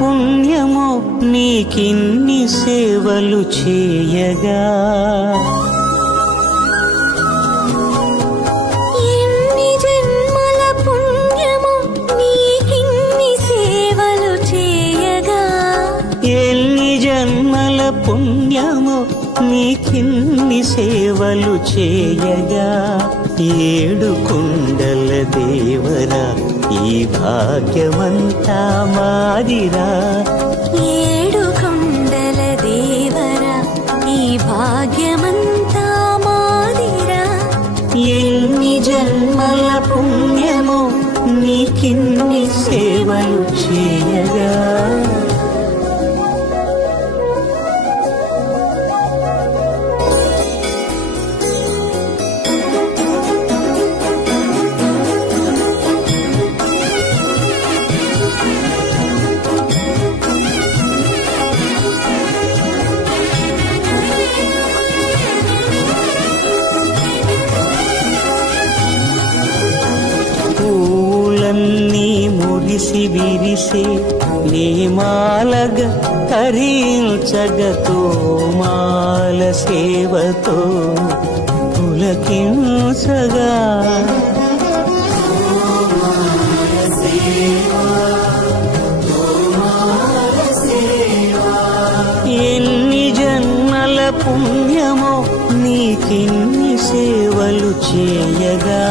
పుణ్యమో నీకిన్ని సేవలు చేయగా. ఎన్ని జన్మల పుణ్యమో నీకిన్ని సేవలు చేయగా. ఎన్ని జన్మల పుణ్యమో నీకిన్ని సేవలు చేయగా. ఏడు కొండల దేవరా ఈ భాగ్యమంతా మాదిరా. ఏడు కొండల దేవరా ఈ భాగ్యమంతా మాదిరా. ఎన్ని జన్మల పుణ్యమో నీకిన్ని సేవలు చేయగా. పూలన్నీ మురిసి విరిసే నీమాలగ తరించగతో మాల సేవతో పులకించగా. ఎన్ని జన్మల పుణ్యమో నీకిన్ని సేవలు చేయగా.